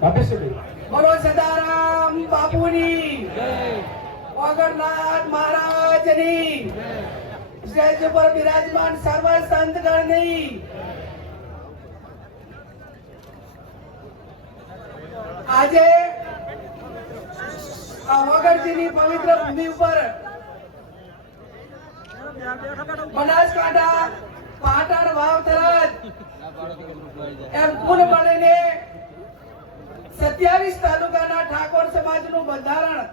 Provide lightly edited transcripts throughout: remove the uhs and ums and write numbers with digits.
બોલો સદારામ બાપુની વગરનાથ મહારાજની સ્ટેજ ઉપર બિરાજમાન સર્વ સંતગણની આજે આ વગરજીની પવિત્ર ભૂમિ ઉપર બનાસકાંઠા પાટણ વાવ થરાદ એમ કુલ મળીને 27 તાલુકાના ઠાકોર સમાજનું બંધારણ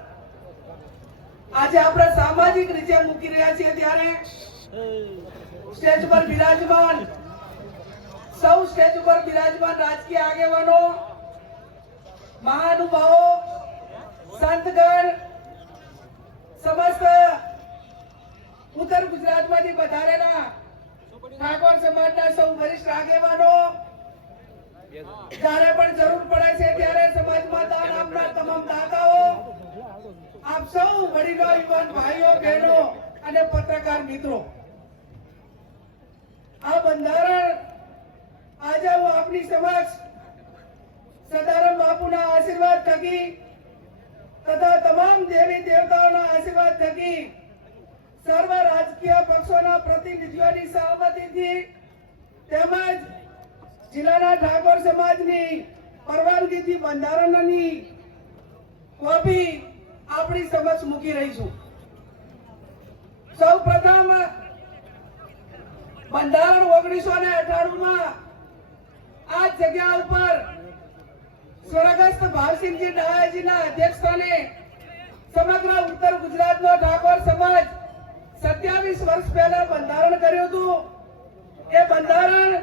આજે આપણે સામાજિક રીતે મૂકી રહ્યા છીએ ત્યારે સ્ટેજ પર બિરાજમાન સૌ સ્ટેજ ઉપર બિરાજમાન રાજકીય આગેવાનો મહાનુભાવો સંતગણ સમસ્ત ઉત્તર ગુજરાતમાંથી પધારેલા ઠાકોર સમાજના સૌ વરિષ્ઠ આગેવાનો જ્યારે પણ જરૂર પડે છે ત્યારે સમાજમાં દાન આપનાર તમામ દાતાઓ આપ સૌ વડીલો યુવાન ભાઈઓ બહેનો અને પત્રકાર મિત્રો આ બંધારણ આજે હું આપની સમક્ષ સદારામ બાપુના આશીર્વાદ થકી તથા તમામ દેવી દેવતાઓના આશીર્વાદ થકી સર્વ રાજકીય પક્ષોના પ્રતિનિધિઓની સહમતીથી તેમજ જિલ્લાના ઠાકોર સમાજની પરવાનગીથી બંધારણની કોપી આપણી સમક્ષ મૂકી રહીશું. સૌ પ્રથમ બંધારણ 1998 માં આ જગ્યા ઉપર સ્વર્ગસ્થ ભાવસિંહજી ડાયાજીના અધ્યક્ષસ્થાને સમગ્ર ઉત્તર ગુજરાતનો ઠાકોર સમાજ 27 વર્ષ પહેલા બંધારણ કર્યું હતું. એ બંધારણ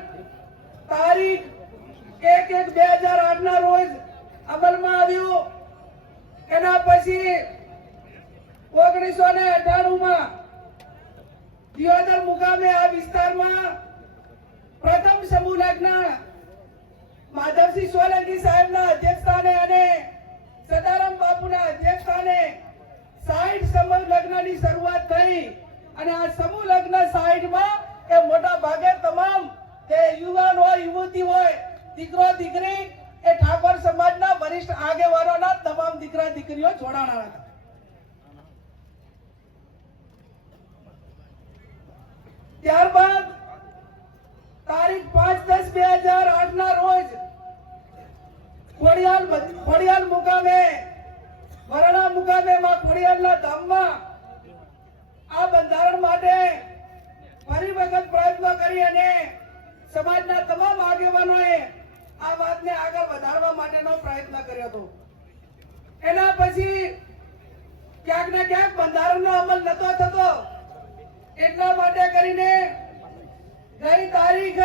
તારીખ 1/1/2008 ના રોજ અમલમાં આવ્યું. એના પછી 1998 માં દિયોદર મુકામે આ વિસ્તારમાં પ્રથમ સમૂહ લગ્ન માધવસિંહ સોલંકી સાહેબના અધ્યક્ષસ્થાને અને સદારામ બાપુના અધ્યક્ષસ્થાને 60 સમૂહ લગ્નની શરૂઆત થઈ અને આ સમૂહ લગ્ન 60 માં એ મોટા ભાગે તમામ તે યુવાન હોય યુવતી હોય દીકરો દીકરી એ ઠાકોર સમાજના વરિષ્ઠ આગેવાનોના તમામ દીકરા દીકરીઓ જોડાણા હતા. ત્યારબાદ તારીખ 5/10/2008 ના રોજ ખોડિયાલ મુકામે વરણા મુકામે માં ખોડિયાલના ધામમાં આ બંધારણ માટે ફરી વખત પ્રયત્નો કરી અને સમાજના તમામ આગેવાનોએ આ વાતને આગળ વધારવા માટેનો પ્રયત્ન કર્યો હતો. એના પછી ક્યાંક ને ક્યાંક બંધારણનો અમલ નતો થતો. એટલા માટે કરીને ગઈ તારીખ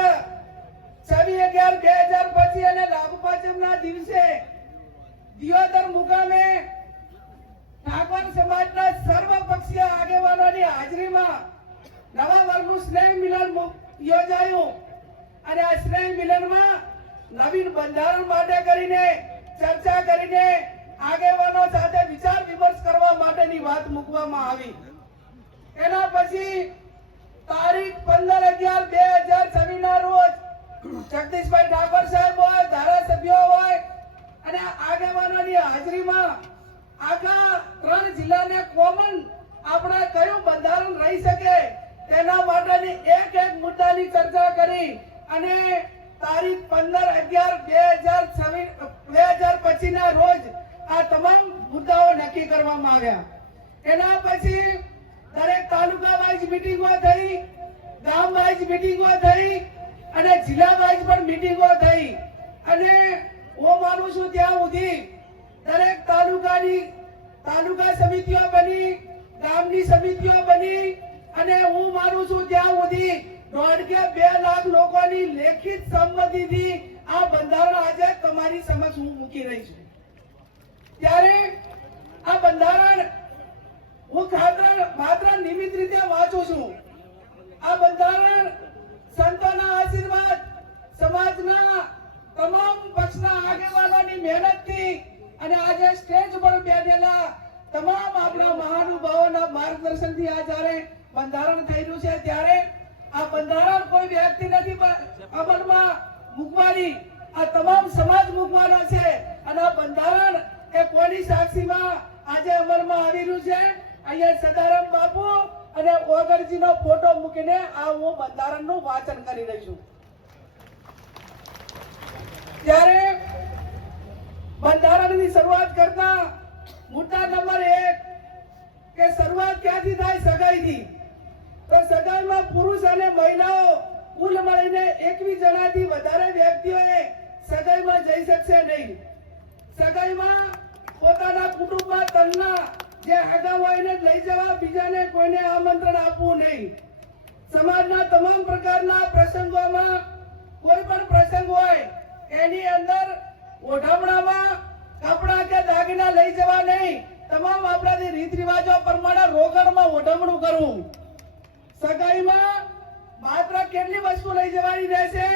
26/11/2025 અને લાભ પાંચમના દિવસે દિયોદર મુકામે ઠાકોર સમાજના સર્વપક્ષીય આગેવાનોની હાજરીમાં નવા વર્ષનું સ્નેહ મિલન યોજાયું અને આ સ્નેહ મિલનમાં નવીન બંધારણ માટે કરીને ચર્ચા કરીને આગેવાનો સાથે વિચાર વિમર્શ કરવા માટેની વાત મૂકવામાં આવી. એના પછી તારીખ 15/11/2026 ના રોજ જગદીશભાઈ ઠાકોર સાહેબ હોય ધારાસભ્યો હોય અને આગેવાનોની હાજરીમાં આખા 3 જિલ્લાને કોમન આપણે કયું બંધારણ રહી શકે તેના માટેની એક મુદ્દાની ચર્ચા કરી અને તારીખ 15/11/2025 ના રોજ આ તમામ મુદ્દાઓ નક્કી કરવામાં આવ્યા. એના પછી દરેક તાલુકા વાઇઝ મીટિંગો થઈ, ગામ વાઇઝ મીટિંગો થઈ અને જિલ્લા વાઇઝ પણ મીટિંગો થઈ અને હું માનું છું ત્યાં સુધી દરેક તાલુકા સમિતિઓ બની, ગામની સમિતિઓ બની અને હું માનું છું ત્યાં સુધી 1.5 કે 2 લાખ લોકોની લેખિત સંમતિથી આ બંધારણ આજે તમારી સમક્ષ હું મૂકી રહી છું. ત્યારે આ બંધારણ હું માત્ર નિમિત્ત રીતે વાંચું છું. આ બંધારણ સંતોના આશીર્વાદ, સમાજના તમામ પક્ષના આગેવાનોની મહેનતથી અને આજે સ્ટેજ પર બેઠેલા તમામ આપણા મહાનુભાવોના માર્ગદર્શનથી આ જ્યારે બંધારણ થઈ રહ્યું છે ત્યારે આ બંધારણ કોઈ વ્યક્તિ નથી અમલમાં મૂકવાની, આ તમામ સમાજ મૂકવાનો છે અને આ બંધારણ એ કોની સાક્ષીમાં આજે અમલમાં આવી રહ્યું છે? અહીંયા સદારામ બાપુ અને ઓગરજીનો ફોટો મૂકીને આ હું બંધારણનું વાંચન કરી રહી છું. ત્યારે બંધારણની શરૂઆત કરતા મુદ્દા નંબર 1 કે શરૂઆત ક્યાંથી થાય? સગાઈથી. તો સગાઈમાં પુરુષ અને મહિલાઓ કુલ મળીને 21 જણાથી વધારે વ્યક્તિઓએ સગાઈમાં જઈ શકશે નહીં. સગાઈમાં પોતાના કુટુંબમાં તલના જે આગા હોય એને લઈ જવા, બીજાને કોઈને આમંત્રણ આપવું નહીં. સમાજના તમામ પ્રકારના પ્રસંગોમાં કોઈ પણ પ્રસંગ હોય એની અંદર ઓઢવણામાં કપડા કે દાગીના લઈ જવા નહીં. તમામ આપણા રીત રિવાજો પ્રમાણે રોકડમાં ઓઢવણું કરવું. સગાઈમાં માત્ર કેટલી વસ્તુ લઈ જવાની રહેશે?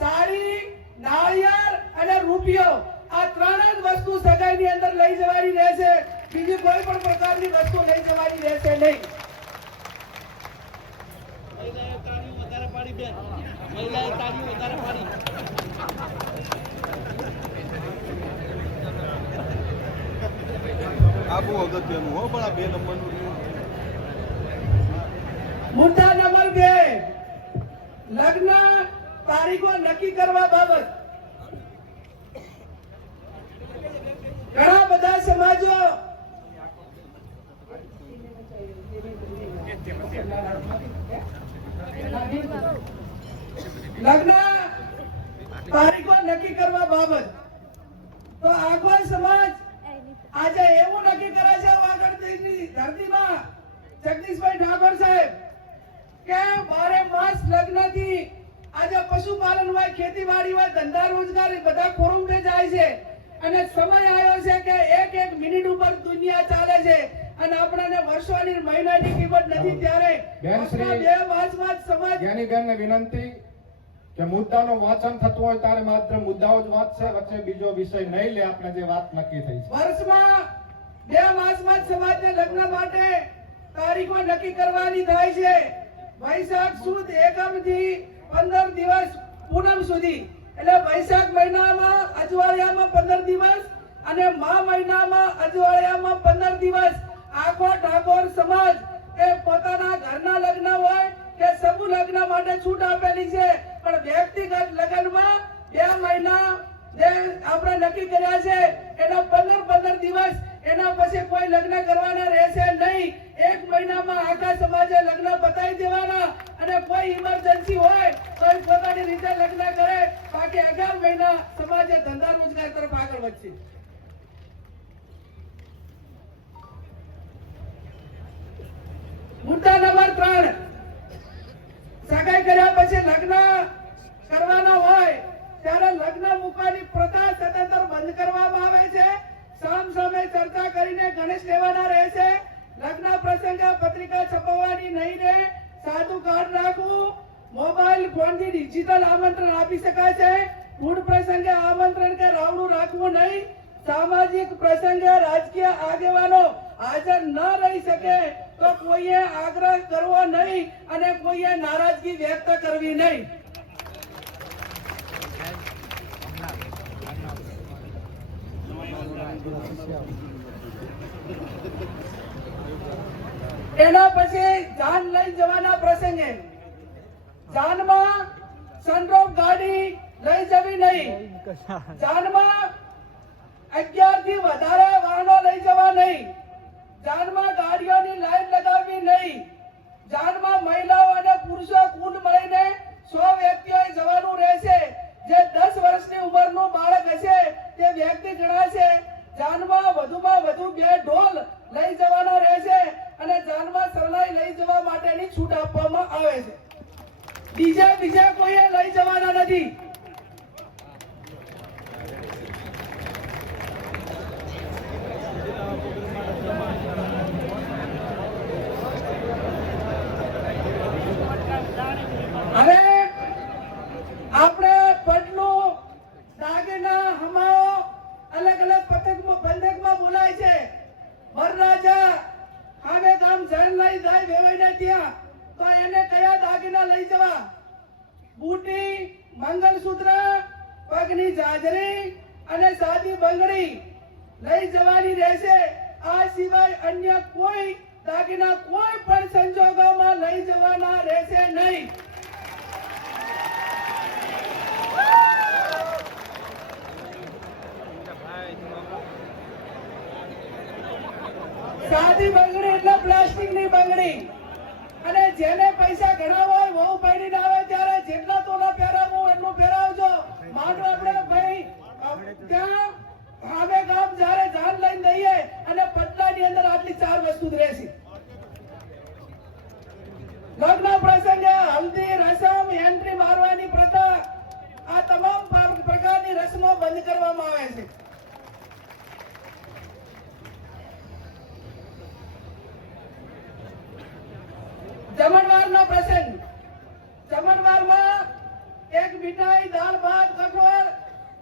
સાડી, નાળિયેર અને રૂપિયો. આ 3 જ વસ્તુ સગાઈની અંદર લઈ જવાની રહેશે. બીજી કોઈ પણ પ્રકારની વસ્તુ લઈ જવાની રહેશે નહીં. મહિલાએ તાળીઓ વધારે પાડી બેન. મહિલાએ તાળીઓ વધારે પાડી. આ બહુ અગત્યનું હો, પણ આ 2 નંબરનું મુદ્દા નંબર 2 લગ્ન તારીખો નક્કી કરવા બાબત. ઘણા બધા સમાજો લગ્ન તારીખો નક્કી કરવા બાબત. તો આખો સમાજ આજે એવું નક્કી કરે છે વાગડની ધરતીમાં જગદીશભાઈ ઠાકોર સાહેબ કે 12 માસ લગ્નથી આજે પશુપાલન હોય, ખેતીવાડી હોય, ધંધા રોજગારી બધા ખોરુંબે જાય છે. અને સમય આવ્યો છે કે એક મિનિટ ઉપર દુનિયા ચાલે છે અને આપણને વર્ષોની મહિનાની કિંમત નથી. ત્યારે બે માસમાં સમાજ જ્ઞાનીબેનને વિનંતી કે મુદ્દાનું વાંચન થતું હોય ત્યારે માત્ર મુદ્દાઓ જ વાંચશે, વચ્ચે બીજો વિષય નહીં લે. આપણે જે વાત નક્કી થઈ છે વર્ષમાં 2 માસમાં સમાજને લગ્ન માટે તારીખો નક્કી કરવાની થાય છે. વૈશાખ સુદ એકમ થી 15 દિવસ પૂનમ સુધી. એટલે વૈશાખ મહિનામાં અજવાળિયામાં 15 દિવસ અને મા મહિનામાં અજવાળિયામાં 15 દિવસ આખો ઠાકોર સમાજ એ પોતાના ઘરના લગ્ન હોય કે સમૂહ લગ્ન માટે છૂટ આપેલી છે. પણ વ્યક્તિગત લગ્નમાં 2 મહિના જે આપણે નક્કી કર્યા છે એના 15 દિવસ, એના પછી કોઈ લગ્ન કરવાના રહેશે નહીં. 1 મહિનામાં આખા સમાજે લગ્ન બતાવી દેવાના અને કોઈ ઇમરજન્સી હોય તો પોતાની રીતે લગ્ન કરે. બાકી 11 મહિના સમાજે ધંધા રોજગાર તરફ આગળ વધશે. મુદ્દા નંબર 3 સગાઈ કર્યા પછી લગ્ન કરવાના હોય ત્યારે લગ્ન મૂકવાની પ્રથા સતત બંધ કરવામાં આવે છે. સામ સામે ચર્ચા કરીને ગણેશ લેવાના રહેશે. લગ્ન પ્રસંગે પત્રિકા છપાવવાની નહીં રહે. સાદું કાર્ડ રાખવું. મોબાઈલ ફોનથી ડિજિટલ આમંત્રણ આપી શકાય છે. ગુડ પ્રસંગે આમંત્રણ કે રાવણું રાખવું નહીં. સામાજિક પ્રસંગે રાજકીય આગેવાનો હાજર ન રહી શકે તો કોઈએ આગ્રહ કરવો નહીં અને કોઈએ નારાજગી વ્યક્ત કરવી નહીં. એના પછી જાન લઈ જવાના પ્રસંગે જાનમાં સનરૂફ ગાડી લઈ જવી નહીં. જાનમાં 11 થી વધારે વાહનો લઈ જવા નહીં. જાનમાં ગાડીઓની લાઈન લગાવવી નહીં. જાનમાં મહિલાઓ અને પુરુષો કુલ મળીને 100 વ્યક્તિઓએ જવાનું રહેશે. જે 10 વર્ષની ઉંમરનું બાળક હશે તે વ્યક્તિ ગણાશે. જાનમાં વધુમાં વધુ 2 ઢોલ લઈ જવાના રહેશે અને જાનમાં શરણાઈ લઈ જવા માટેની છૂટ આપવામાં આવે છે. બીજા કોઈએ લઈ જવાના નથી. હવે આપણે પડલું દાગીના હમાઓ અલગ અલગ પંથકમાં બોલાય છે. વરરાજા હવે ગામ જણ લઈ જાય વેવાઈને ત્યાં તો એને કયા દાગીના લઈ જવા? બુટી, મંગલસૂત્ર, પગની જાજરી, અને સાદી બંગડી લઈ જવાની રહેશે. આ સિવાય અન્ય કોઈ દાગીના કોઈ પણ સંજોગોમાં લઈ જવાના રહેશે નહીં. સાદી બંગડી એટલે પ્લાસ્ટિકની બંગડી. અને જેને પૈસા ઘણા હોય વહુ પૈણીને આવે ત્યારે જેટલા તોલા પહેરાવવું એટલું પહેરાવજો. માનો આપણે ભાઈ ત્યાં હવે ગામ જ્યારે જાન લઈને દઈએ અને પટલાની અંદર આટલી 4 વસ્તુ જ રહેશે. લગ્ન પ્રસંગે હલ્દી રસમ એન્ટ્રી મારવાની પ્રથા આ તમામ પ્રકારની રસમો બંધ કરવામાં આવે છે. જમણવારનો પ્રસંગ. જમણવારમાં એક મીઠાઈ, દાળ ભાત, કઠોળ,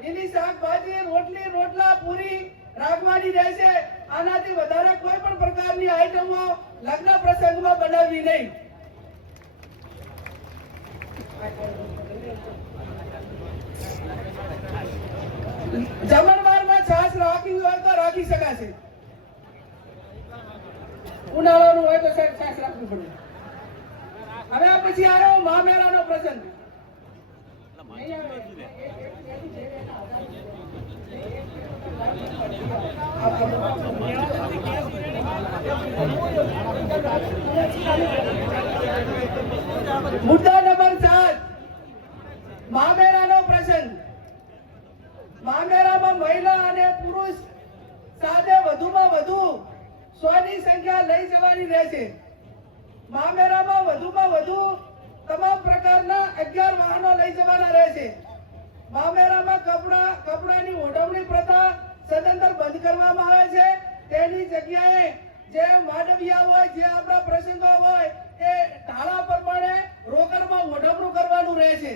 લીલી શાકભાજી, રોટલી, રોટલા, પૂરી રાખવાની રહેશે. આનાથી વધારે કોઈ પણ પ્રકારની આઈટમો લગ્ન પ્રસંગમાં બનાવવી નહીં. જમણવારમાં છાશ રાખવી હોય તો રાખી શકાશે. ઉનાળાનું હોય તો છાશ રાખવી પડે. હવે પછી આવ્યો મામેરાનો પ્રસંગ. મુદ્દા નંબર 7, મામેરાનો પ્રસંગ. મામેરામાં મહિલા અને પુરુષ સાથે વધુમાં વધુ 100 ની સંખ્યા લઈ જવાની રહેશે. મામેરામાં વધુમાં વધુ તમામ પ્રકારના 11 વાહનો લઈ જવાના રહેશે. મામેરામાં કપડાની ઓઢવણી પ્રથા સદંતર બંધ કરવામાં આવે છે. તેની જગ્યાએ જે માંડવિયા હોય, જે આપણા પ્રસંગો હોય એ ધારા પ્રમાણે રોકડમાં ઓઢવણું કરવાનું રહેશે.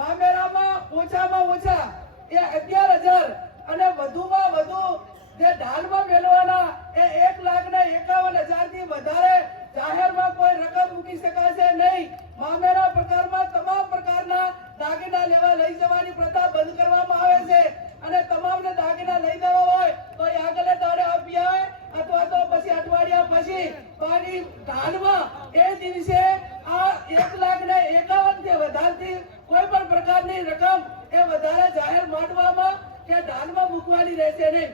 મામેરામાં ઓછામાં ઓછા એ 11,000 અને વધુમાં વધુ જે ઢાલમાં મેળવવાના એ 1,51,000 થી વધારે જાહેરમાં કોઈ રકમ મૂકી શકાશે નહીં. મામેરા પ્રકારમાં તમામ પ્રકારના દાગીના લેવા લઈ જવાની પ્રથા બંધ કરવામાં આવે છે. અને તમામને દાગીના લઈ દેવા હોય તો એ આગળ દાડે આપી આવે અથવા તો પછી અઠવાડિયા પછી પાણી ઢાલમાં એ દિવસે આ 1,51,000 થી વધારતી કોઈ પણ પ્રકારની રકમ એ વધારે જાહેર માંડવામાં કે ઢાલમાં મૂકવાની રહેશે નહીં.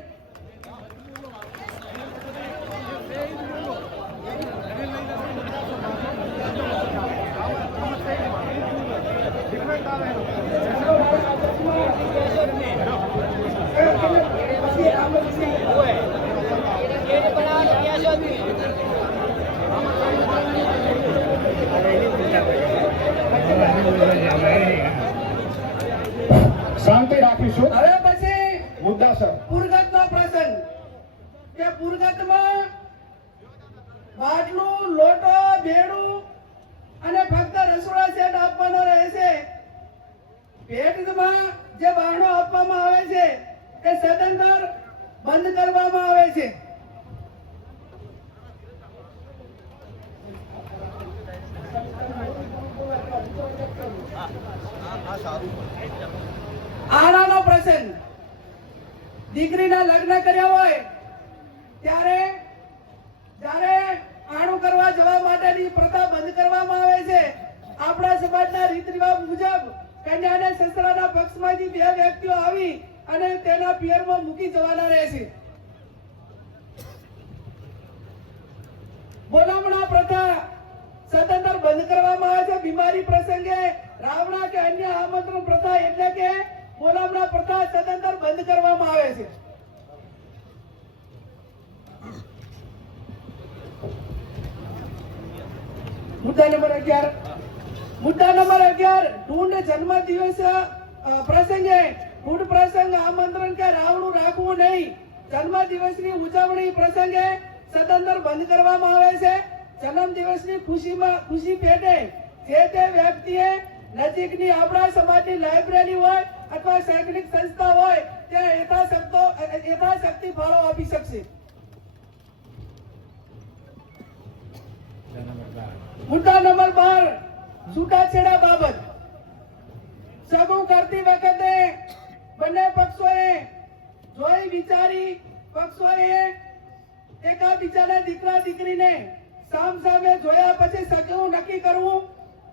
શાંતિ રાખીશું. હવે પછી મુદ્દા સર, પુરગતનો પ્રસંગ. કે પુરગતમાં બાટલું, લોટો, બેડું અને ફક્ત રસોડા સેટ આપવાનો રહેશે. ભેટમાં જે વાહનો આપવામાં આવે છે એ સદંતર બંધ કરવામાં આવે છે. આણાનો પ્રસંગ. દીકરીના લગ્ન કર્યા હોય ત્યારે જ્યારે આણું કરવા જવા માટેની પ્રથા બંધ કરવામાં આવે છે. આપણા સમાજના રીત રિવાજ મુજબ કન્યાને સસરાના પક્ષમાંથી 2 વ્યક્તિઓ આવી અને તેના પિયરમાં મૂકી જવાના રહેશે. બોલામણા પ્રથા સદંતર બંધ કરવામાં આવે છે. બીમારી પ્રસંગે રાવણા કે અન્ય આમંત્રણ પ્રથા એટલે કે બોલામણા પ્રથા સદંતર બંધ કરવામાં આવે છે. મુદ્દા નંબર 11. મુદ્દા નંબર 11, ઢૂંઢ જન્મદિવસ પ્રસંગે ઢૂંઢ પ્રસંગ આમંત્રણ કે રાવણું રાખવું નહીં. જન્મદિવસની ઉજવણી પ્રસંગે સદંતર બંધ કરવામાં આવે છે. જન્મદિવસની ખુશી પેટે જે તે વ્યક્તિએ નજીકની આપણા સમાજની લાઇબ્રેરી હોય અથવા શૈક્ષણિક સંસ્થા હોય ત્યાં યથાશક્તિ ફાળો આપી શકશે. મુદ્દા નંબર 12, છૂટાછેડા બાબત. સગું કરતી વખતે બંને પક્ષોએ જોઈ વિચારી પક્ષોએ એકાબીજાના દીકરા દીકરીને સામ સામે જોયા પછી સગું નક્કી કરવું,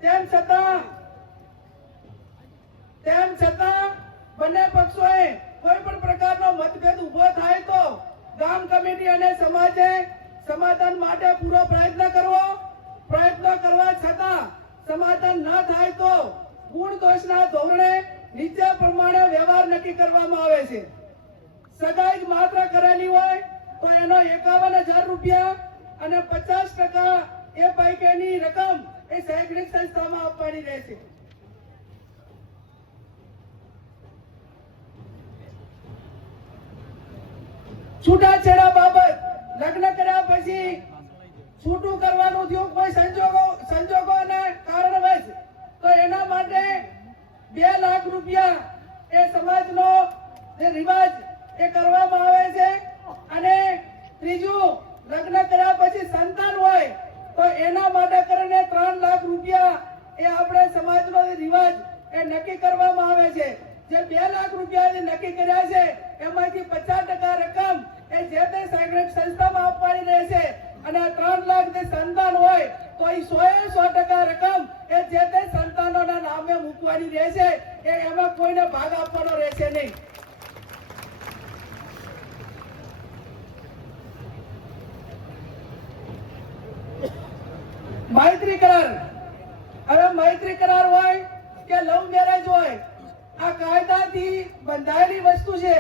તેમ છતાં બંને પક્ષોએ કોઈ પણ પ્રકારનો મતભેદ ઉભો થાય તો ગામ કમિટી અને સમાજે સમાધાન માટે પૂરો પ્રયત્ન કરવા છતાં સમાધાન ન થાય તો ગુણ દોષના ધોરણે નીચે પ્રમાણે વ્યવહાર નક્કી કરવામાં આવે છે. સગાઈ જ માત્ર કરેલી હોય તો એનો 51,000 રૂપિયા અને 50% એ પૈકીની રકમ એ શૈક્ષણિક સંસ્થામાં આપવાની રહેશે. છૂટાછેડા બાબત લગ્ન કર્યા પછી છૂટું કરવાનું થયું કોઈ સંજોગોના કારણવશ તો એના માટે 2 લાખ રૂપિયા એ સમાજનો જે રિવાજ એ કરવામાં આવે છે. અને ત્રીજું, લગ્ન કર્યા પછી સંતાન હોય તો એના માટે કરીને 3 લાખ રૂપિયા એ આપણે સમાજનો રિવાજ એ નક્કી કરવામાં આવે છે. જે 2 લાખ રૂપિયા નક્કી કર્યા છે એમાંથી 50% રકમ એ જે તે શૈક્ષણિક સંસ્થામાં આપવાની રહેશે અને 3 લાખ જે સંતાન હોય તો એ 100% રકમ એ જે તે સંતાનોના નામે મૂકવાની રહેશે. એમાં કોઈને ભાગ આપવાનો રહેશે નહીં. મૈત્રી કરાર, હવે મૈત્રી કરાર હોય કે લવ મેરેજ હોય, આ કાયદાથી બંધાયેલી વસ્તુ છે.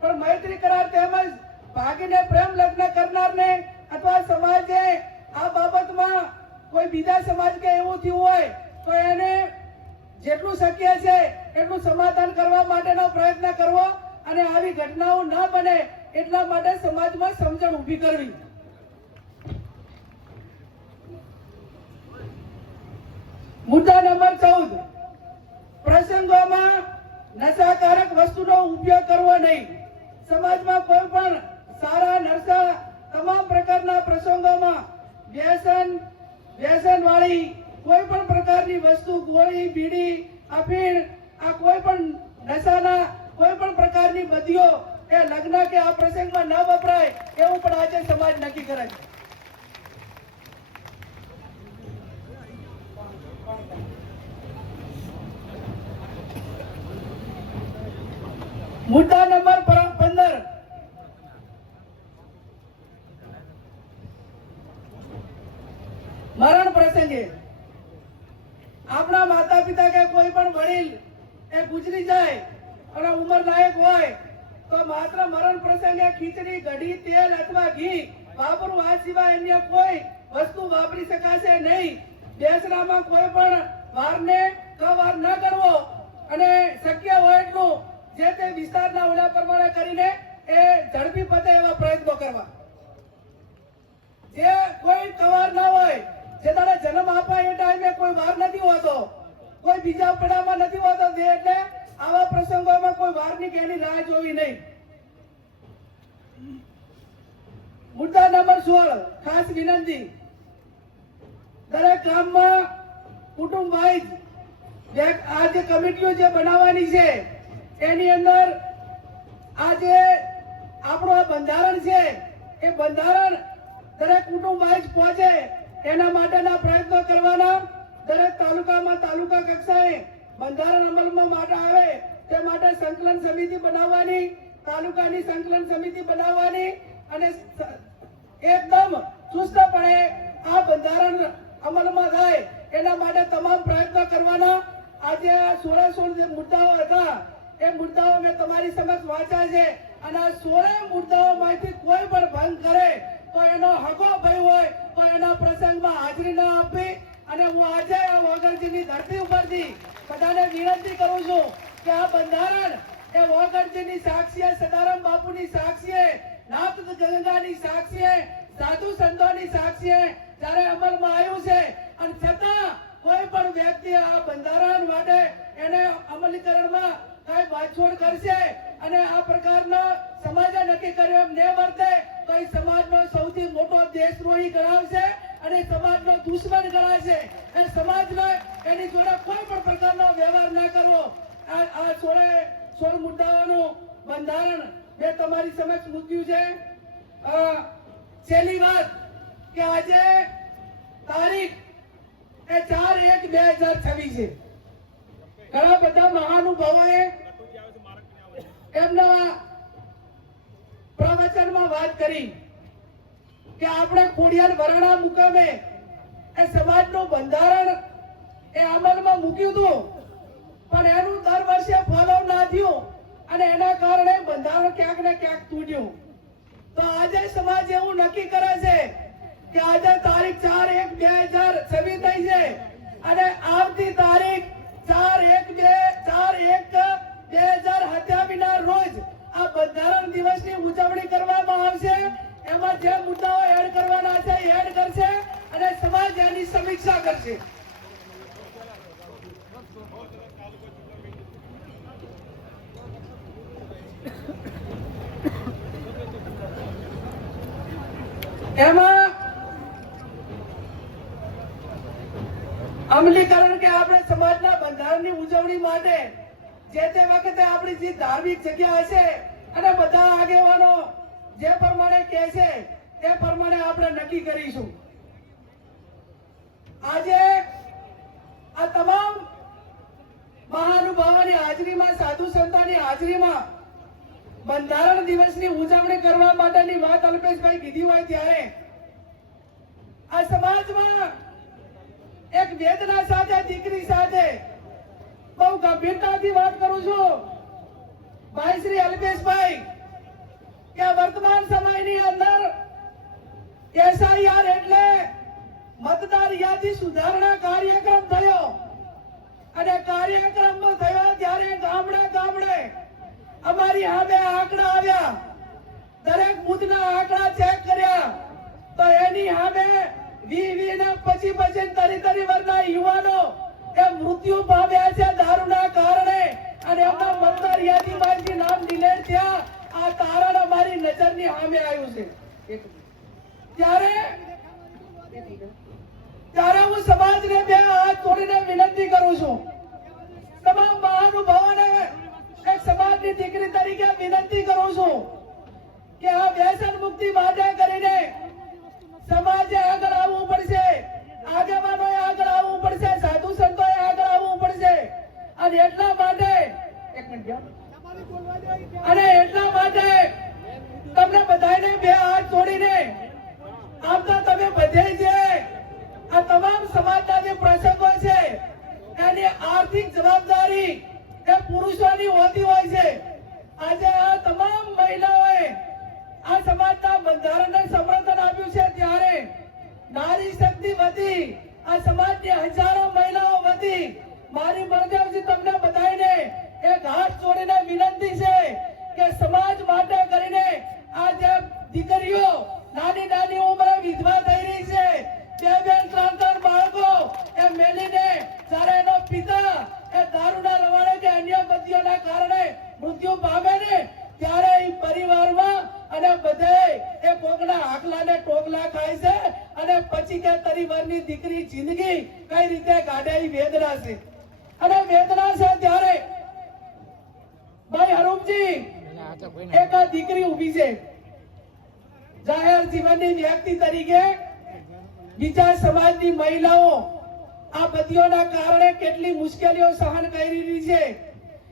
પણ મૈત્રી કરાર તેમજ ભાગીને પ્રેમ લગ્ન કરનારને અથવા સમાજે આ બાબતમાં કોઈ બીજા સમાજ કે એવું થયું હોય તો એને જેટલું શક્ય છે એટલું સમાધાન કરવા માટેનો પ્રયત્ન કરવો અને આવી ઘટનાઓ ન બને એટલા માટે સમાજમાં સમજણ ઊભી કરવી. મુદ્દા નંબર 14, પ્રસંગોમાં નશાકારક વસ્તુનો ઉપયોગ કરવો નહીં. સમાજમાં કોઈ પણ સારા નશા તમામ પ્રકારના પ્રસંગોમાં વ્યસન વાળી કોઈ પણ પ્રકારની વસ્તુ, ગોળી, બીડી, અફીણ, આ કોઈ પણ નશાના કોઈ પણ પ્રકારની બદીઓ એ લગ્ન કે આ પ્રસંગમાં ન વપરાય એવું પણ આજે સમાજ નક્કી કરે છે. મુદ્દા નંબર 15, મરણ પ્રસંગે આપણા માતા પિતા કે કોઈ પણ વડીલ એ ગુજરી જાય અને ઉંમર લાયક હોય તો માત્ર મરણ પ્રસંગે ખીચડી, કઢી, તેલ અથવા ઘી વાપરવું, આ સિવાય અન્ય કોઈ વસ્તુ વાપરી શકાશે નહીં. બેસણામાં કોઈ પણ વારને કવાર ન કરવો અને શક્ય હોય એટલું જે તે વિસ્તારના ઓલા પ્રમાણે કરીને એ ઝડપી પતે એવા પ્રયત્નો કરવા. જે કોઈ કવાર ના હોય, જે તારે જન્મ આપવા એ ટાઈમે કોઈ વાર નથી હોતો, કોઈ બીજા પડામાં નથી હોતો, એટલે આવા પ્રસંગોમાં કોઈ વારની કે એની રાહ જોવી નહીં. મુદ્દા નંબર 16, ખાસ વિનંતી, દરેક ગામમાં કુટુંબ વાઇઝ આ જે કમિટીઓ જે બનાવવાની છે એની અંદર આ જે આપણું આ બંધારણ છે એ બંધારણ દરેક કુટુંબ વાઇઝ પહોંચે એના માટેના પ્રયત્નો કરવાના. દરેક તાલુકામાં તાલુકા કક્ષાએ બંધારણ અમલમાં માટે આવે તે માટે સંકલન સમિતિ બનાવવાની, તાલુકાની સંકલન સમિતિ બનાવવાની અને એકદમ ચુસ્તપણે આ બંધારણ અમલમાં થાય એના માટે તમામ પ્રયત્નો કરવાના. આજે 16 જે મુદ્દાઓ હતા એ મુદ્દાઓ મેં તમારી સમક્ષ વાંચ્યા છે અને આ 16 મુદ્દાઓમાંથી કોઈ પણ ભંગ કરે તો એનો હકો ભય હોય તો એના પ્રસંગમાં હાજરી ન આપવી. અને હું આજે આ વોગરજીની ધરતી ઉપરથી બધાને વિનંતી કરું છું કે આ બંધારણ એ વોગરજીની સાક્ષીએ, સદારામ બાપુની સાક્ષીએ, નાથ ગંગાની સાક્ષીએ, સાધુ સંતોની સાક્ષીએ જ્યારે અમલમાં આવ્યું છે અને છતાં કોઈ પણ વ્યક્તિ આ બંધારણ માટે એને અમલીકરણમાં કઈ બાછોડ કરશે અને આ પ્રકારના સમાજે નક્કી કર્યો એમ ન વર્તે તો એ સમાજનો સૌથી મોટો દેશદ્રોહી ગણાવશે અને સમાજનો દુશ્મન ગણાશે. અને સમાજને એની જોડે કોઈ પણ પ્રકારનો વ્યવહાર ના કરવો. આ 16 મુદ્દાઓનું બંધારણ મેં તમારી સમક્ષ મૂક્યું છે. છેલ્લી વાત કે આજે તારીખ એ 4/1/2026 છે. ઘણા બધા મહાનુભાવોએ એમના પ્રવચનમાં વાત કરી કે આપણે ખોડિયાર વરાણા મુકામે એ સમાજનું બંધારણ એ અમલમાં મૂક્યું હતું, પણ એનું દર વર્ષે ફોલો ના થયું અને એના કારણે બંધારણ ક્યાંક ને ક્યાંક તૂટ્યું. તો આજે સમાજ એવું નક્કી કરે છે કે આજે તારીખ 4/1/2026 થઈ છે અને આવતી તારીખ 4/1/2027 ના રોજ આ બંધારણ દિવસની ઉજવણી કરવામાં આવશે. એમાં જે મુદ્દાઓ એડ કરવાના છે એડ કરશે અને સમાજ એની સમીક્ષા કરશે. એમાં અમલીકરણ કે આપણે સમાજના બંધારણની ઉજવણી માટે જે તે વખતે આપણી જે ધાર્મિક જગ્યા હશે અને બધા આગેવાનો જે પ્રમાણે કહે છે તે પ્રમાણે આપણે નક્કી કરીશું. આજે આ તમામ મહાનુભાવોની હાજરીમાં, સાધુ સંતોની હાજરીમાં બંધારણ દિવસની ઉજવણી કરવા માટેની વાત અલ્પેશભાઈ કીધી હોય ત્યારે આ સમાજમાં એક વેદના સાથે, દીકરી સાથે બહુ ગંભીરતાથી વાત કરું છું ભાઈ શ્રી અલ્પેશભાઈ કે વર્તમાન સમયની અંદર SIR એટલે મતદાર યાદી સુધારણા કાર્યક્રમ થયો અને કાર્યક્રમ થયો ત્યારે ગામડે ગામડે અમારી સામે આંકડા આવ્યા. દરેક બુથના આંકડા ચેક કર્યા તો એની સામે 20 ને 25 વર્ષના યુવાનો એ મૃત્યુ પામ્યા છે દારૂના કારણે અને એમના મતદાર યાદીમાંથી નામ ડિલીટ થયા. આ તારણ અમારી નજરની સામે આવ્યું છે. ત્યારે હું સમાજને બે હાથ જોડીને વિનંતી કરું છું, તમામ મહાનુભાવોને એક સમાજની દીકરી તરીકે વિનંતી કરું છું કે આ વ્યસન મુક્તિ માટે કરીને સમાજે આગળ આવવું પડશે, આગેવાનોએ આગળ આવવું પડશે, સાધુ સંતોએ આગળ આવવું પડશે. અને એટલા માટે તમને બધાને બે હાથ જોડીને આમ તો તમે બધે છે આ તમામ સમાજના જે પ્રસંગો છે એની આર્થિક જવાબદારી એ પુરુષોની હોતી હોય છે. આજે આ તમામ મહિલાઓએ આ સમાજના બંધારણને સમર્થન આપ્યું છે ત્યારે નારી શક્તિ વધી, આ સમાજની હજારો મહિલાઓ વધી. મારી બળદેવજી તમને બધાને એક હાથ જોડીને વિનંતી છે કે સમાજ માટે કરીને આ જે દીકરીઓ નાની નાની ઉંમરે વિધવા થઈ રહી છે, 2-3 બાળકો એ મેલીને જ્યારે એનો પિતા એ દારૂના રવાડે કે અન્ય બદીઓના કારણે મૃત્યુ પામે ને ત્યારે એ પરિવારમાં અને બધે એ કોકના આખલાને ટોકલા ખાય છે અને પછી કે તરીવરની દીકરી જિંદગી કઈ રીતે કાઢે એ વેદના છે. અને વેદના છે ત્યારે ભાઈ હરૂપજી એક આ દીકરી ઊભી છે જાહેર જીવનની વ્યક્તિ તરીકે. બીજા સમાજની મહિલાઓ આ બદીઓના કારણે કેટલી મુશ્કેલીઓ સહન કરી રહી છે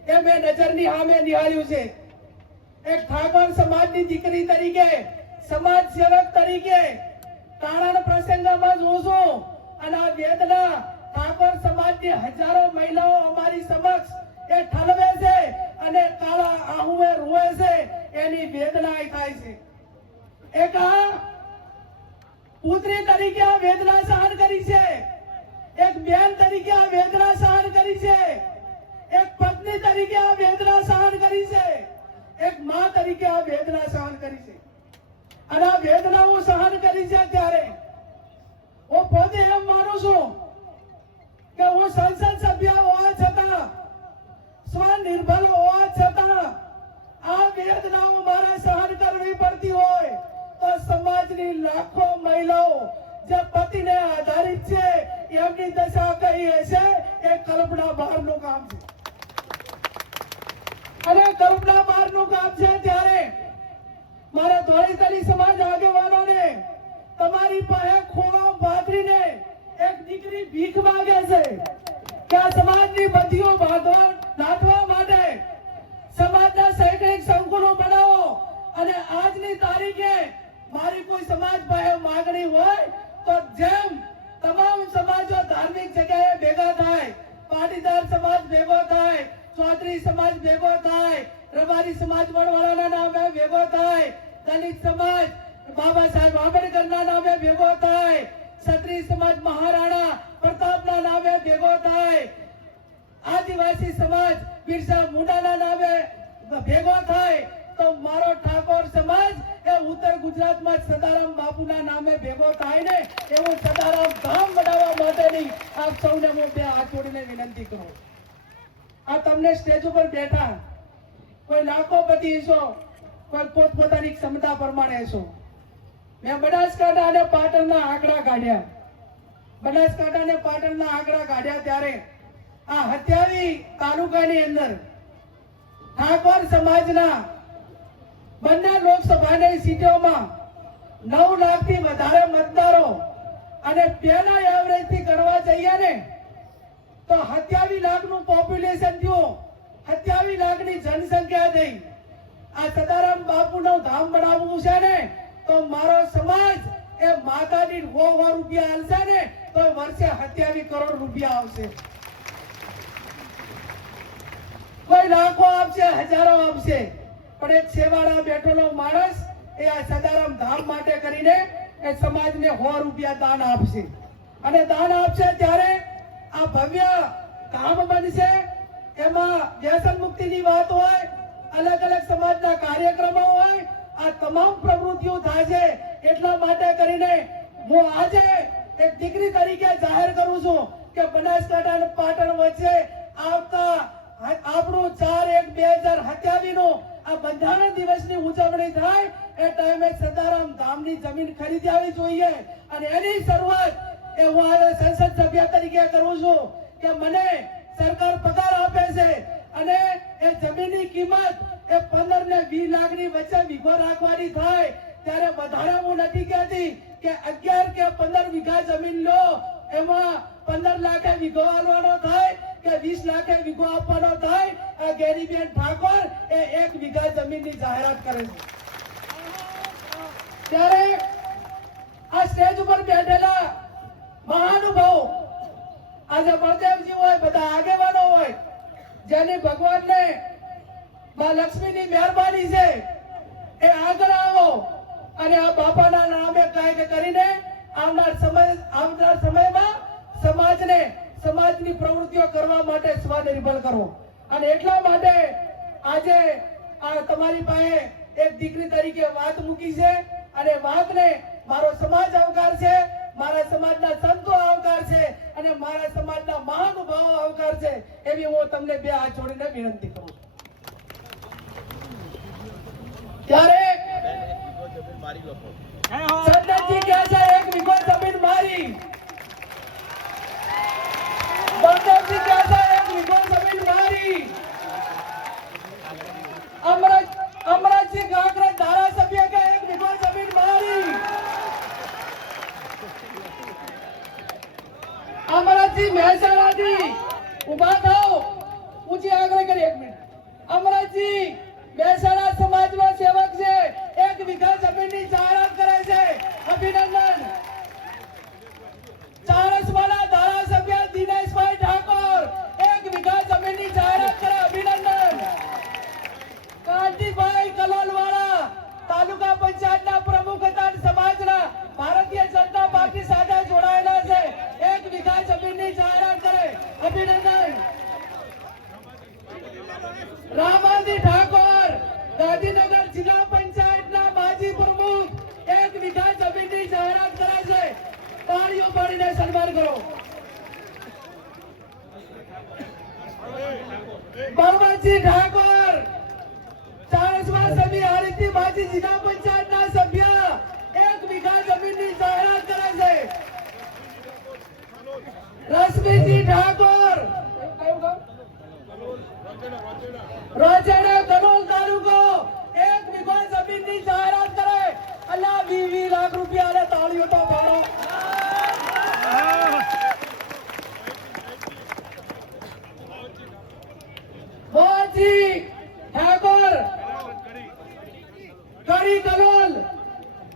એ મેં નજરની સામે નિહાળ્યું છે. એક ઠાકોર સમાજની દીકરી તરીકે, સમાજ સેવક તરીકે તાળાના પ્રસંગમાં જોઉં છું અને આ વેદના ઠાકોર સમાજની હજારો મહિલાઓ અમારી સમક્ષ એ ઠલવે છે અને કાળા આહુએ રોવે છે, એની વેદના થાય છે. એક આ પુત્રી તરીકે આ વેદના સહન કરી છે, એક બેન તરીકે આ વેદના સહન કરી છે, એક પત્ની તરીકે આ વેદના સહન કરી છે, એક માં તરીકે આ વેદના સહન કરી છે. અને આ વેદના હું સહન કરી છે ત્યારે હું પોતે એમ માનું છું કે હું સંસદ સભ્ય હોવા છતાં, સ્વનિર્ભર હોવા છતાં આ વેદનાઓ મારે સહન કરવી પડતી હોય તો સમાજની લાખો મહિલાઓ જે પતિને આધારિત છે એમની દશા કઈ હશે એ કલ્પના બહારનું કામ છે. અને કરુણા બારનું કામ છે ત્યારે મારા ધોળીતલી સમાજ આગેવાનોને તમારી પાસે ખોળો પાથરીને એક દીકરી ભીખ માંગે છે કે આ સમાજની બંધીઓ નાથવા માટે સમાજના શૈક્ષણિક સંકુલો બનાવો અને આજની તારીખે મારી કોઈ સમાજ પાસે માંગણી હોય તો જેમ તમામ સમાજો ધાર્મિક જગ્યાએ ભેગા થાય, પાટીદાર સમાજ ભેગો થાય, ચૌધરી સમાજ ભેગો થાય, રબારી સમાજ વડવાળાના નામે ભેગો થાય, દલિત સમાજ બાબા સાહેબ આંબેડકરના નામે ભેગો થાય, ક્ષત્રિય સમાજ મહારાણા પ્રતાપના નામે ભેગો થાય, આદિવાસી સમાજ બિરસા મુંડાના નામે ભેગો થાય તો મારો ઠાકોર સમાજ એ ઉત્તર ગુજરાતમાં સદારામ બાપુના નામે ભેગો થાય ને એવું સદારામ ધામ બનાવવા માટેની આપ સૌને હું બે હાથ જોડીને વિનંતી કરું. આ તમને સ્ટેજ ઉપર બેઠા કોઈ લાખોપતિ હશો, કોઈ પોતપોતાની ક્ષમતા પ્રમાણે હશો. મેં બનાસકાંઠા અને પાટણના આંકડા કાઢ્યા. બનાસકાંઠા અને પાટણના આંકડા કાઢ્યા ત્યારે આ હત્યાવી તાલુકાની અંદર ઠાકોર સમાજના બંને લોકસભાની સીટોમાં 9 લાખથી વધારે મતદારો અને પેલા એવરેજ થી કરવા જઈએ ને તો 27 લાખનું પોપ્યુલેશન થયું, 27 લાખની જનસંખ્યા થઈ. આ સદારામ બાપુનું ધામ બનાવવું છે ને તો મારો સમાજ એ માતાની 100 રૂપિયા આલશે ને તો વર્ષે 27 કરોડ રૂપિયા આવશે. કોઈ લાખો આપશે, હજારો આપશે, પણ એક સેવાળા બેઠેલો માણસ એ આ સદારામ ધામ માટે કરીને એ સમાજને 100 રૂપિયા દાન આપશે. અને દાન આપશે ત્યારે આ ભવ્ય કામ બનશે. એમાં વ્યસન મુક્તિની વાત હોય, અલગ અલગ સમાજના કાર્યક્રમો હોય, આ તમામ પ્રવૃત્તિઓ થાય છે. એટલા માટે કરીને હું આજે એક દીકરી તરીકે જાહેર કરું છું કે બનાસકાંઠા અને પાટણ વચ્ચે આવતા આપણું 4/1/2027 નું આ બંધારણ દિવસની ઉજવણી થાય એ ટાઈમે સદારામ ધામની જમીન ખરીદી આવી જોઈએ. અને એની શરૂઆત એ હું આજે સંસદ સભ્ય તરીકે કરું છું કે મને સરકાર પગાર આપે છે અને એ જમીનની કિંમત એ 15 ને 20 લાખની વચ્ચે વીઘો રાખવાની થાય ત્યારે વધારે હું નથી કહેતી કે 11 કે 15 વીઘા જમીન લો, એમાં 15 લાખે વીઘો આલવાનો થાય કે 20 લાખે વીઘો આપવાનો થાય. આ ગેરીબેન ઠાકોર એ 1 વીઘા જમીનની જાહેરાત કરે છે. ત્યારે આ સ્ટેજ ઉપર બેઠેલા મહાનુભાવો, આજે બળદેવજી હોય, બધા આગેવાનો હોય, જેની ભગવાનને માં લક્ષ્મીની મહેરબાની છે, એ આગળ આવો અને આ બાપાના નામે કાંઈક કરીને આવનાર સમયમાં સમાજની પ્રવૃત્તિઓ કરવા માટે સ્વનિર્ભર કરો. અને એટલા માટે આજે આ તમારી પાસે એક દીકરી તરીકે વાત મૂકી છે અને વાતને મારો સમાજ આવકાર છે, મારા સમાજના સંતો આવકાર છે અને મારા સમાજના મહાનુભાવો આવકાર છે. એવી હું તમને બે હાથ જોડીને વિનંતી કરું છું. ત્યારે સરદારજી કહે છે 1 વીઘો જમીન મારી, બળદેવજી કહે છે 1 વીઘો જમીન મારી, અમરાજી ગાગરા ધારાસભ્ય કે 1 વીઘો જમીન મારી, અમરાજી મહેસાણાથી ઉભા થાઓ, ઊંચી આગળ કરી 1 મિનિટ. અમરાજી મહેસાણા સમાજનો સેવક છે, 1 વીઘા જમીનની જાહેરાત કરે છે, અભિનંદન. ચાણસમાના ધારાસભ્ય દિનેશભાઈ ઠાકોર 1 વીઘા જમીનની જાહેરાત કરે, અભિનંદન. કાંતિભાઈ કલાલવાળા તાલુકા પંચાયતના પ્રમુખ હતા, સમાજના ભારતીય જનતા પાર્ટી સાથે જોડાયેલા છે, 1 વીઘા જમીનની જાહેરાત કરે, અભિનંદન. રામાજી ઠાકોર ગાંધીનગર જિલ્લા પંચાયતના માજી પ્રમુખ 1 વીઘા જમીનની જાહેરાત કરે છે, તાળીઓ પાડીને સન્માન કરો. બળવંતજી ઠાકોર ચાણસમા સભી હારીથી માજી જિલ્લા પંચાયતના સભ્ય 1 વીઘા જમીનની જાહેરાત કરે છે. રશ્મિજી ઠાકોર રોજડા કરી કલોલ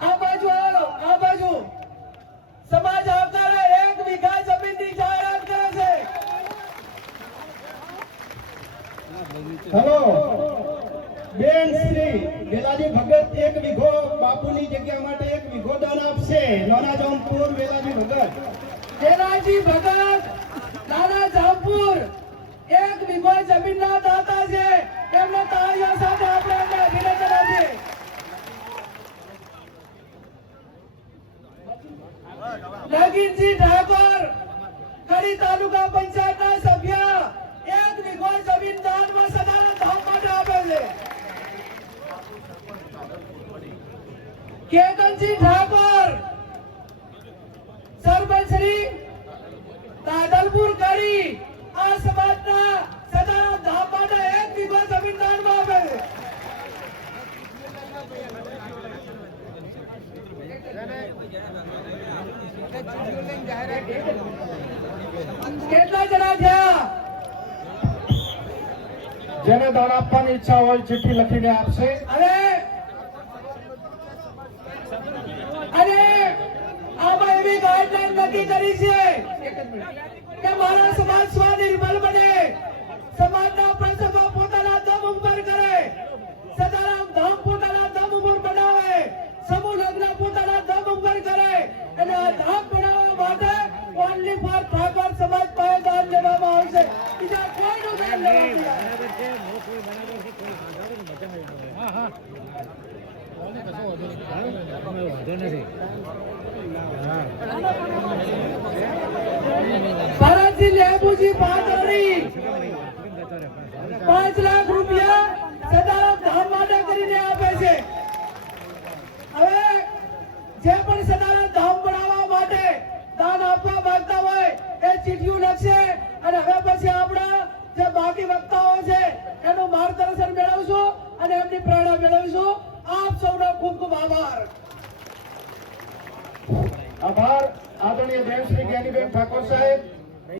આ બાજુ આવો, આ બાજુ સમાજ આવકારે 1 વીઘા જમીનની જાહેરાત કરે છે. હેલો બેન શ્રી વેલાજી ભગત 1 વીઘો બાપુની જગ્યા માટે 1 વીઘો દાન આપશે. નાના જામપુર વેલાજી ભગત. જેનાજી ભગત નાના જામપુર 1 વીઘો જમીનના દાતા છે. એમને તાળીઓ સાથે આપણે એમને અભિનંદન આપીએ. નગીનજી ઠાકોર કડી તાલુકા પંચાયતના સભ્ય 1 વીઘો જમીન દાનમાં સદાનંદ ધામ માટે આપે છે. કેતનજી ઠાકોર સરપંચ શ્રી તાદલપુર કરી આ સમાજના સદાનંદ ધામ માટે 1 વીઘો જમીન દાનમાં આપે છે. કેટલા જણા થયા? જેને દાન આપવાની ઈચ્છા હોય ચિઠ્ઠી લખીને આપશે. અને આમાં એવી ગાઈડલાઈન નક્કી કરી છે કે મારા સમાજ સ્વનિર્ભર બને, સમાજના પ્રસંગો પોતાના દમ ઉપર કરે, સદારામ ધામ પોતાના દમ ઉપર બનાવે, સમૂહ લગ્ન પોતાના દમ ઉપર કરે અને આ ધામ બનાવવા માટે ઓનલી ફોર ઠાકોર સમાજ પાસે દાન લેવામાં આવશે. બીજા કોઈનું દાન લેવામાં ભરતજી લેબુજી પાદરી 5 લાખ રૂપિયા સદારામ ધામ માટે કરીને આપે છે. હવે જે પણ સદારામ ધામ બનાવવા માટે દાન આપવા માંગતા હોય એ ચિઠ્ઠીઓ લખશે અને હવે પછી આપણા જે બાકી વક્તાઓ છે એનું માર્ગદર્શન મેળવશું અને એમની પ્રેરણા મેળવીશું. આપ સૌનો ખૂબ ખૂબ આભાર. આભાર આદરણીય બેન શ્રી જ્ઞાનીબેન ઠાકોર સાહેબ.